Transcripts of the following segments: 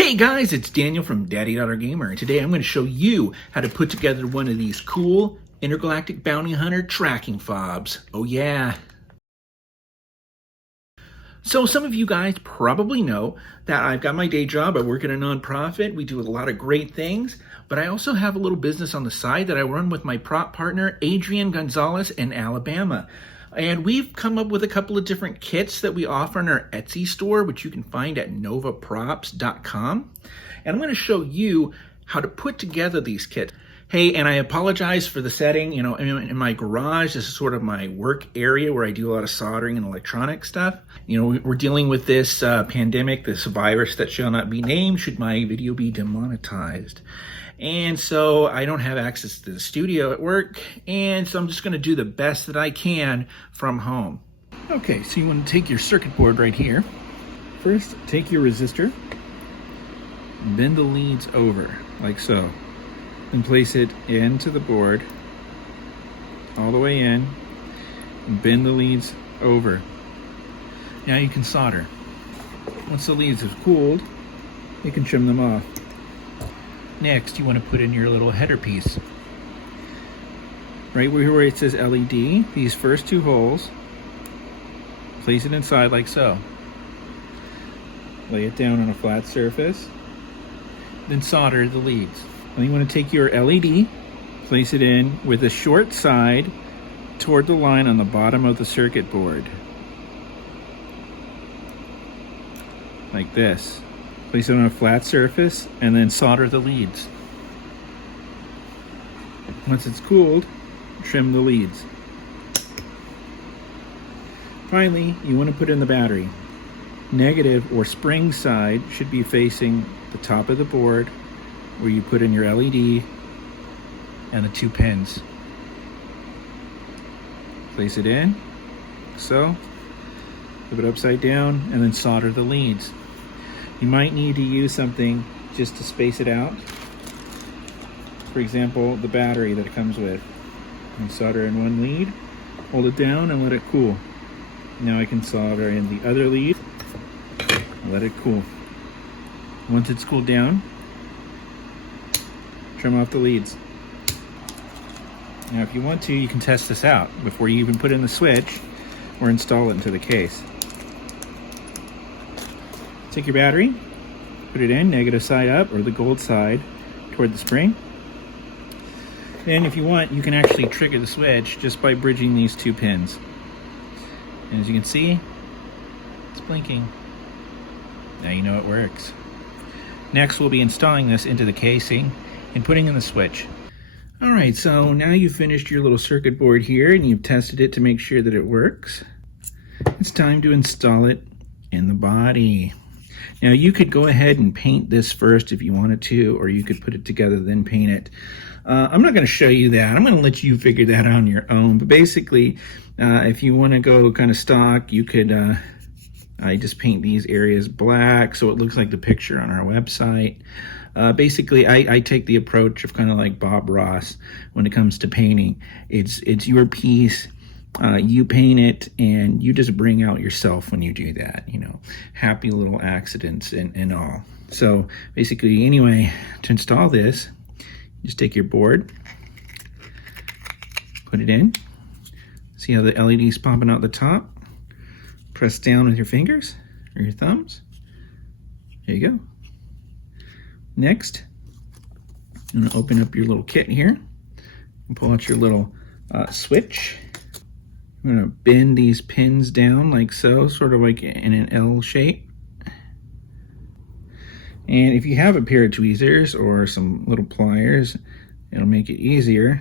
Hey guys, it's Daniel from Daddy Gamer, and today I'm going to show you how to put together one of these cool Intergalactic Bounty Hunter tracking fobs. Oh yeah. So some of you guys probably know that I've got my day job. I work at a nonprofit. We do a lot of great things, but I also have a little business on the side that I run with my prop partner, Adrian Gonzalez in Alabama. And we've come up with a couple of different kits that we offer in our Etsy store, which you can find at novaprops.com. And I'm going to show you how to put together these kits. Hey, and I apologize for the setting. You know, in my garage, this is sort of my work area where I do a lot of soldering and electronic stuff. You know, we're dealing with this pandemic, this virus that shall not be named should my video be demonetized. And so I don't have access to the studio at work, and so I'm just going to do the best that I can from home. Okay, so you want to take your circuit board right here. First, take your resistor, bend the leads over, like so. And place it into the board, all the way in, and bend the leads over. Now you can solder. Once the leads have cooled, you can trim them off. Next, you want to put in your little header piece. Right where it says LED, these first two holes, place it inside like so. Lay it down on a flat surface, then solder the leads. Then you want to take your LED, place it in with a short side toward the line on the bottom of the circuit board. Like this. Place it on a flat surface and then solder the leads. Once it's cooled, trim the leads. Finally, you want to put in the battery. Negative or spring side should be facing the top of the board where you put in your LED and the 2 pins. Place it in, so. Flip it upside down and then solder the leads. You might need to use something just to space it out. For example, the battery that it comes with. And solder in one lead, hold it down and let it cool. Now I can solder in the other lead, let it cool. Once it's cooled down, trim off the leads. Now if you want to, you can test this out before you even put in the switch or install it into the case. Take your battery, put it in, negative side up or the gold side toward the spring. And if you want, you can actually trigger the switch just by bridging these 2 pins. And as you can see, it's blinking. Now you know it works. Next, we'll be installing this into the casing and putting in the switch. All right, so now you've finished your little circuit board here and you've tested it to make sure that it works. It's time to install it in the body. Now you could go ahead and paint this first if you wanted to, or you could put it together then paint it. I'm not going to show you that. I'm going to let you figure that out on your own. But basically, if you want to go kind of stock, you could I just paint these areas black so it looks like the picture on our website. Basically, I take the approach of kind of like Bob Ross when it comes to painting. It's your piece. You paint it and you just bring out yourself when you do that, you know, happy little accidents and all. So basically, anyway, to install this, just take your board, put it in, see how the LED is popping out the top, press down with your fingers or your thumbs, there you go. Next, I'm gonna open up your little kit here and pull out your little switch. I'm going to bend these pins down like so, sort of like in an L shape. And if you have a pair of tweezers or some little pliers, it'll make it easier.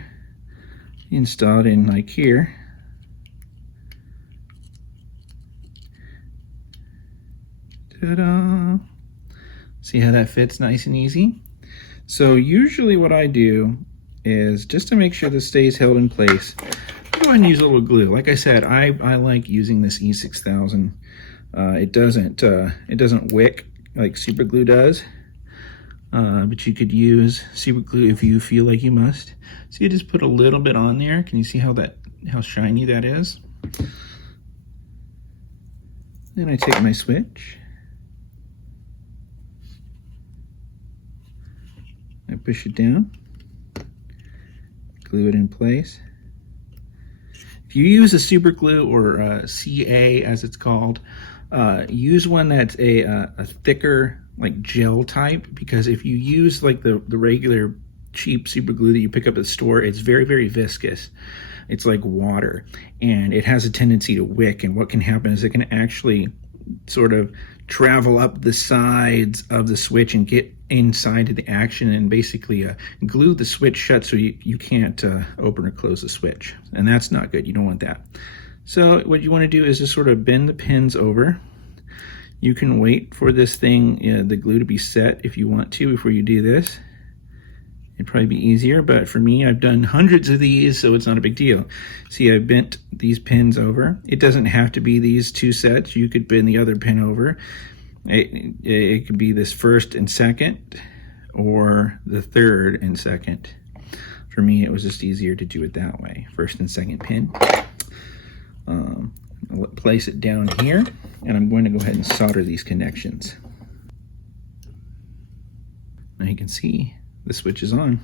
Install it in like here. Ta-da! See how that fits nice and easy? So usually what I do is, just to make sure this stays held in place, go ahead and use a little glue. Like I said, I like using this E6000. It doesn't wick like super glue does, but you could use super glue if you feel like you must. So you just put a little bit on there. Can you see how shiny that is? Then I take my switch, to push it down, glue it in place. If you use a super glue or CA as it's called, use one that's a thicker like gel type, because if you use like the regular cheap super glue that you pick up at the store, it's very, very viscous. It's like water, and it has a tendency to wick, and what can happen is it can actually sort of travel up the sides of the switch and get inside of the action and basically glue the switch shut so you can't open or close the switch, and that's not good. You don't want that. So what you want to do is just sort of bend the pins over. You can wait for this thing, the glue to be set if you want to before you do this. It'd probably be easier, but for me, I've done hundreds of these, so it's not a big deal. See, I bent these pins over. It doesn't have to be these two sets. You could bend the other pin over. It could be this first and second, or the third and second. For me, it was just easier to do it that way. First and second pin. I'll place it down here, and I'm going to go ahead and solder these connections. Now you can see the switch is on.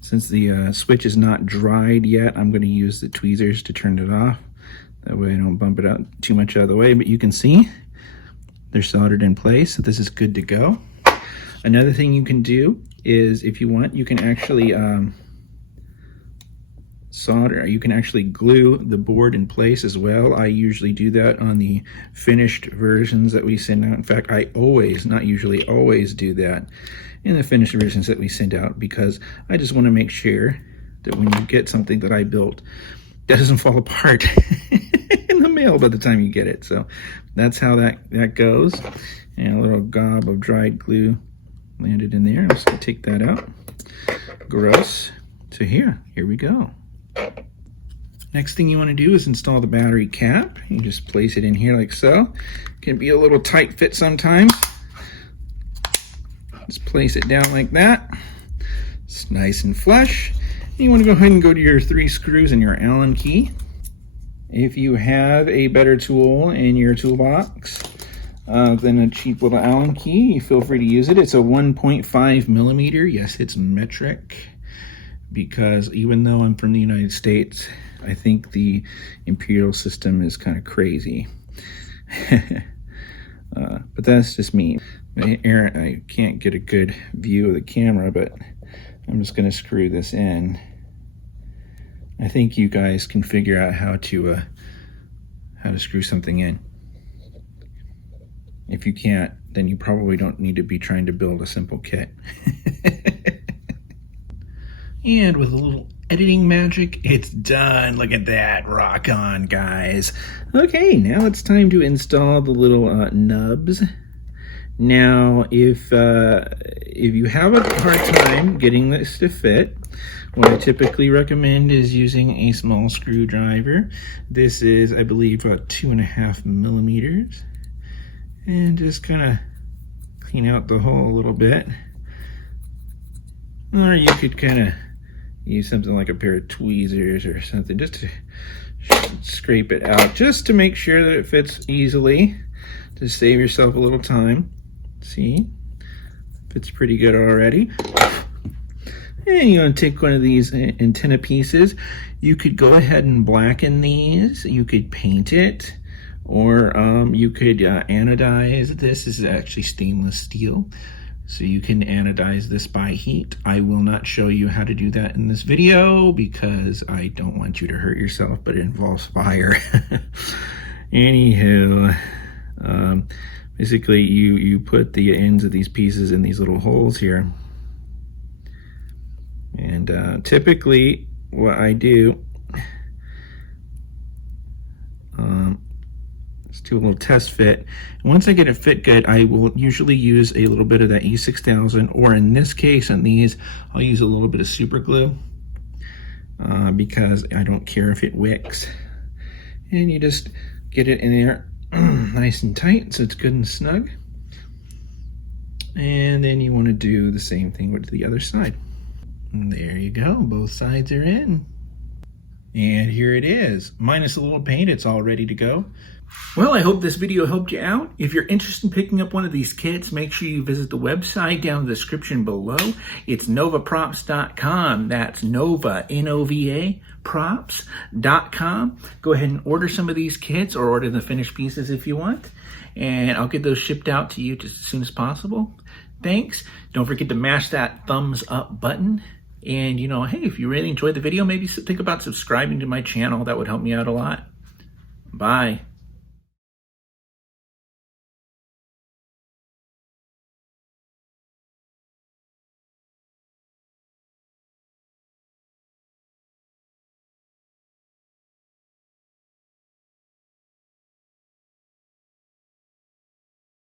Since the switch is not dried yet, I'm going to use the tweezers to turn it off. That way I don't bump it out too much out of the way, but you can see they're soldered in place, so this is good to go. Another thing you can do is, if you want, you can actually you can actually glue the board in place as well. I usually do that on the finished versions that we send out. In fact, I always, not usually, always do that in the finished versions that we send out, because I just want to make sure that when you get something that I built, that doesn't fall apart in the mail by the time you get it. So that's how that goes. And a little gob of dried glue landed in there. I'm just going to take that out. Gross. So here we go. Next thing you want to do is install the battery cap. You just place it in here like so. It can be a little tight fit sometimes. Just place it down like that. It's nice and flush. And you want to go ahead and go to your 3 screws and your Allen key. If you have a better tool in your toolbox than a cheap little Allen key, you feel free to use it. It's a 1.5 millimeter. Yes, it's metric, because even though I'm from the United States, I think the imperial system is kind of crazy. But that's just me. Aaron, I can't get a good view of the camera, but I'm just going to screw this in. I think you guys can figure out how to screw something in. If you can't, then you probably don't need to be trying to build a simple kit. And with a little editing magic, it's done. Look at that. Rock on, guys. Okay, now it's time to install the little nubs. Now, if you have a hard time getting this to fit, what I typically recommend is using a small screwdriver. This is, I believe, about 2.5 millimeters. And just kind of clean out the hole a little bit. Or you could kind of use something like a pair of tweezers or something just to scrape it out, just to make sure that it fits easily, to save yourself a little time. See, fits pretty good already. And you're going to take one of these antenna pieces. You could go ahead and blacken these. You could paint it, or you could anodize this. This is actually stainless steel, so you can anodize this by heat. I will not show you how to do that in this video because I don't want you to hurt yourself, but it involves fire. Anywho, basically you put the ends of these pieces in these little holes here. And typically what I do is do a little test fit. Once I get it fit good, I will usually use a little bit of that E6000, or in this case, on these, I'll use a little bit of super glue because I don't care if it wicks. And you just get it in there nice and tight so it's good and snug. And then you want to do the same thing with the other side. And there you go, both sides are in. And here it is. Minus a little paint, it's all ready to go. Well, I hope this video helped you out. If you're interested in picking up one of these kits, make sure you visit the website down in the description below. It's novaprops.com. That's Nova, N-O-V-A, props.com. Go ahead and order some of these kits or order the finished pieces if you want. And I'll get those shipped out to you just as soon as possible. Thanks. Don't forget to mash that thumbs up button. And, hey, if you really enjoyed the video, maybe think about subscribing to my channel. That would help me out a lot. Bye.